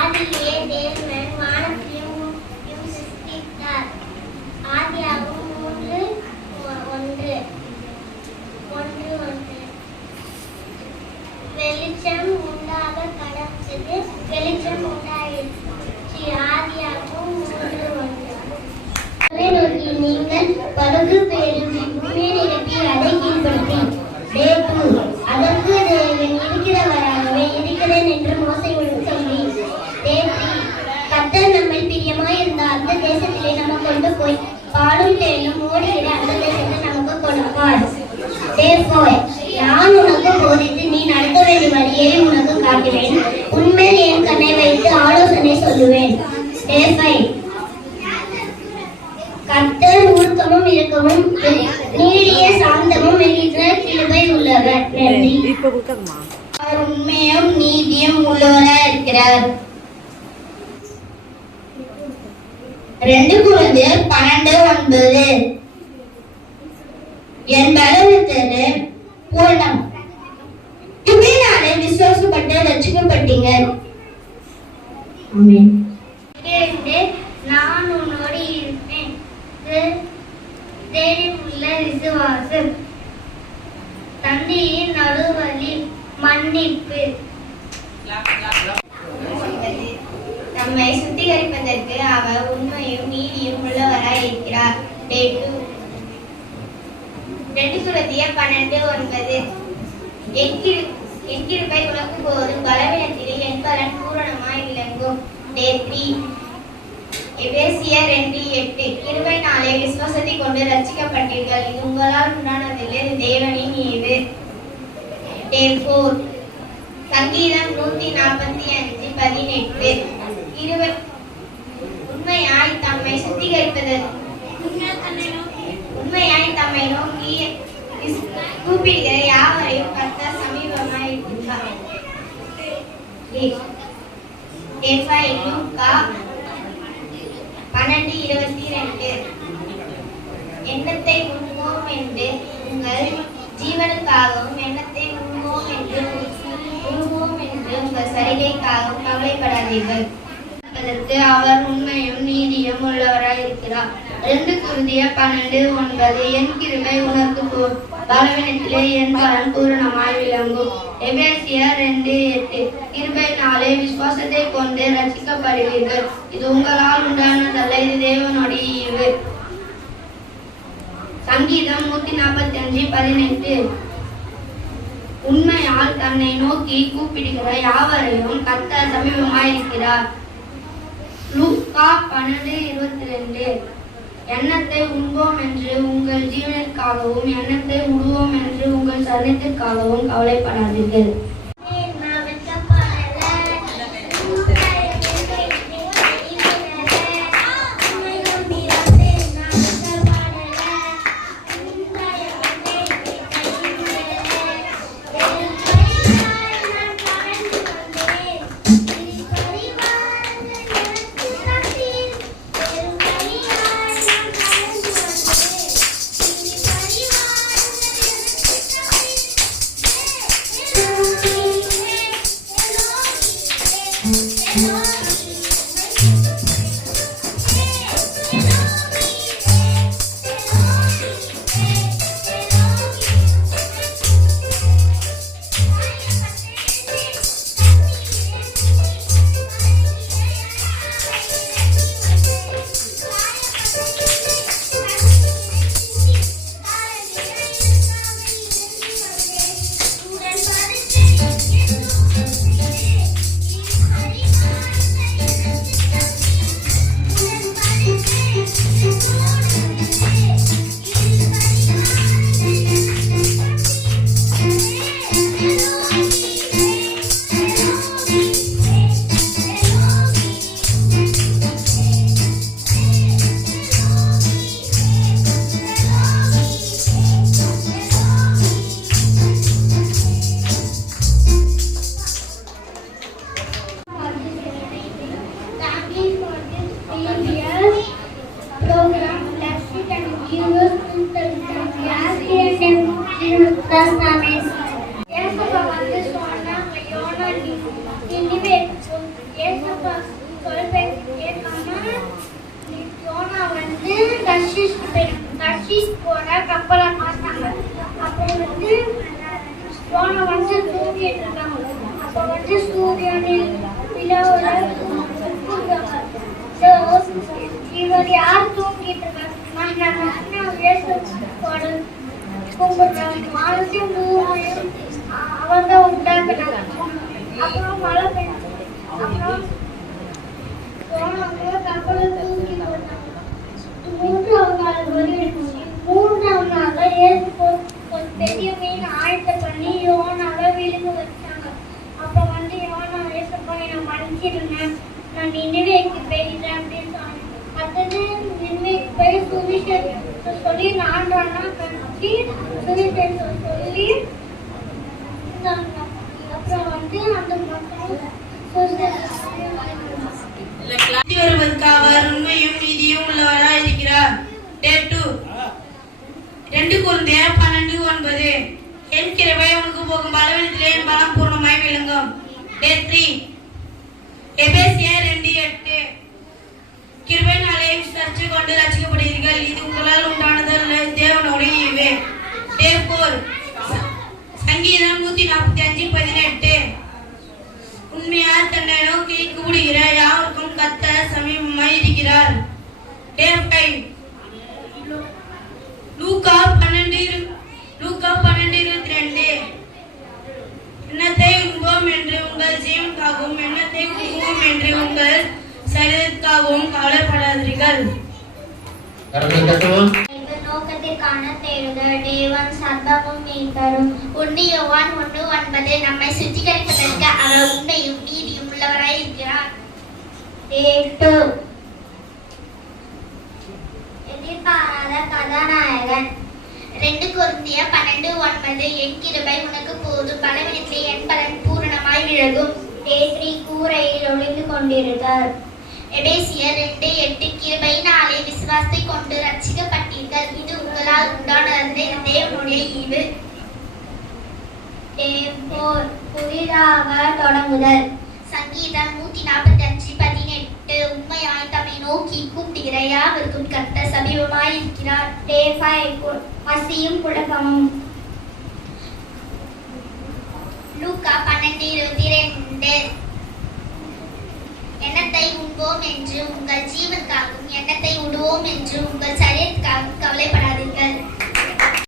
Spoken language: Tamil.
ஆதியிலே தேவன் வானத்தையும் சிருஷ்டித்தார். ஆதியாகமம் 3:1. வெளிச்சம் உண்டாக கடந்தது, வெளிச்சம் உண்டாயிற்று. ஆதியாகமம் 3:1. நோக்கி நீங்கள் படகு பெயரும் பூமியை நிரப்பி அதை கீழ்படுத்தி. அதற்கு தேவன் இருக்கிறவராகவே இருக்கிறேன் என்று மோசேயுடன் சொல்லி. கர்த்தர் நம்மை பிரியமாயிருந்த அந்த தேசத்திலே நம்ம கொண்டு போய் பாலும் தேனும் ஓடுகிற அந்த தேசத்தை நமக்கு கொடுப்பார். நான் உனக்கு போதித்து நீ நடக்க வேண்டிய வழியை உனக்கு காட்டுவேன். உன்மேல் என் கண்ணை வைத்து ஆலோசனை சொல்லுவேன். கர்த்தர் உருக்கமும் இருக்கவும் நீடிய சாந்தமும் மிகுந்த கிருபை உள்ளவர். உண்மையும் நீதியும் உள்ளவராக இருக்கிறார். 2 Corinthians 12:9. என் பலவீனத்திலே பூரணம். இவையினாலே விசுவாசப்பட்டு ரட்சிக்கப்பட்டீங்க. ஆமென். நான் உன்னோடு இருப்பேன். தேவனில் உள்ள விசுவாசம். தந்தையின் நடுவழி மன்னிப்பு. நம்மை சுத்திகரிப்பதற்கு அவர் உண்மையும் நீதியும் உள்ளவராய் இருக்கிறார். 2 Corinthians 12:9. என் கிருபை உனக்கு போதும், பலவீனத்திலே என் பலன் பூரணமாய் விளங்கும். 3 எபேசியர் 2:8. கிருபையினாலே விசுவாசத்தை கொண்டு ரட்சிக்கப்பட்டீர்கள். இது உங்களால் உண்டானதில்லை, இது தேவனின் ஈவு. 4 சங்கீதம் 145:18. உண்மையாய் தம்மை நோக்கி கூப்பிடுகிற யாவரையும் கர்த்தர் சமீபமாய் இருக்கிறார். லூக்கா 12:22. எண்ணத்தை உண்போம் என்று உங்கள் ஜீவனுக்காகவும் எண்ணத்தை உண்போம் என்று உங்கள் சரிகைக்காகவும் கவலைப்படாதீர்கள். அதற்கு அவர் உண்மையும் நீதியும் உள்ளவராய் இருக்கிறார். 2 Corinthians 12:9. என் கிருபை உனக்கு பலவீனத்திலே என் பலன் பூரணமாய் விளங்கும். எபேசியர் 2:8. கிருபையினாலே விசுவாசத்தை கொண்டு ரட்சிக்கப்படுவீர்கள். இது உங்களால் உண்டானதல்ல, இது தேவனுடைய ஈவு. சங்கீதம் 145:18. உண்மையால் தன்னை நோக்கி கூப்பிடுகிற யாவரையும் கர்த்தர் சமீபமாயிருக்கிறார். லூக்கா 12:22. எண்ணத்தை உண்போம் என்று உங்கள் ஜீவனுக்காகவும் எண்ணத்தை உடுவோம் என்று உங்கள் சரீரத்திற்காகவும் கவலைப்படாதீர்கள். தர்ஷீஸ் போன கப்பலை மாட்டினாங்க. அப்புறம் போன தூங்கிட்டு இருக்காங்க. அப்ப சூரியனில் நிலவுல இவர் யார் தூங்கிட்டு இருக்காங்க? கும்பிடுறாங்க. வானத்தையும் பூமியையும் அவங்க தான் உண்டாக்குறாங்க. அப்புறம் மழை பெய்யுது. அப்புறம் போனவங்க கப்பலை தூக்கி போட்டாங்க. மூன்றாவது நாள் ஏசு ஒரு பெரிய மீன் ஆயத்தம் பண்ணி யோனாவை விழுங்க வச்சாங்க. அப்ப யோனா ஏசப்பா என்னை மன்னிச்சிடுங்க, நான் நினைவேக்கு போயிட்டேன் அப்படின்னு சொன்னாங்க. அடுத்தது நினைவேக்கு போய் சுவிசேஷத்தை சொல்லி 4 கழிச்சு சுவிசேஷம் சொல்லி அப்புறம் அந்த மக்கள் அவர் உண்மையும் நீதியும் உள்ளவராய் இருக்கிறார். Day 2 2 கொரிந்தியர் 12:9 என் கிருபை உனக்கு போகும் பலவீனத்திலே என் பலம் பூர்ணமாய் விளங்கும். Day 3 எபேசியர் 2:8 கிருபையினாலே விசுவாசித்து கொண்டு ரட்சிக்கப்படுகிறீர்கள், இது உங்களால் உண்டானதல்ல, தேவனுடைய ஈவே. Day 4 சங்கீதம் 145:18 உண்மையால் தன்னை நோக்கி கூடுகிற யாருக்கும் கர்த்தர் சமீபமாய் இருக்கிறார். Day 5 லூக்கா 12:22 எண்ணத்தை உண்போம் என்று உங்கள் ஜீவனுக்காகவும் எண்ணத்தை குடிப்போம் என்று உங்கள் சரீரத்துக்காகவும் கவலைப்படாதீர்கள். நோக்கத்திற்கான தேடுதல். Day 1 சர்வமும் மீட்பரும். 1 யோவான் 1:9 நம்மை சுத்திகரிப்பதற்கு அவர் உண்மையும் நீதியும் உள்ளவராய் இருக்கிறார். Day 2 எதிர்பாராத கதாநாயகன். 2 கொரிந்தியர் 12:9 என் கிருபை உனக்கு போதும், பலவீனத்திலே என் பலன் பூரணமாய் விளங்கும். Day 3 கூரையில் ஒளிந்து கொண்டிருந்தார். எபேசியர் 2:8 கிருபையினாலே விசுவாசத்தை கொண்டு ரட்சிக்கப்பட்டீர்கள், இது உங்களால் உண்டானது, தேவனுடைய ஈவு. Day 4 புதிதாக தொடங்குதல். சங்கீதம் 145:18 உண்மையாய் தம்மை நோக்கி கூப்பிடுகிற யாவருக்கும் கர்த்தர் சமீபமாய் இருக்கிறார். Day 5 பசியும் குழப்பமும். லூக்கா 12:22 எண்ணத்தை உண்போம் என்று உங்கள் ஜீவனுக்காகவும் எண்ணத்தை விடுவோம் என்று உங்கள் சரீரத்துக்காகவும் கவலைப்படாது.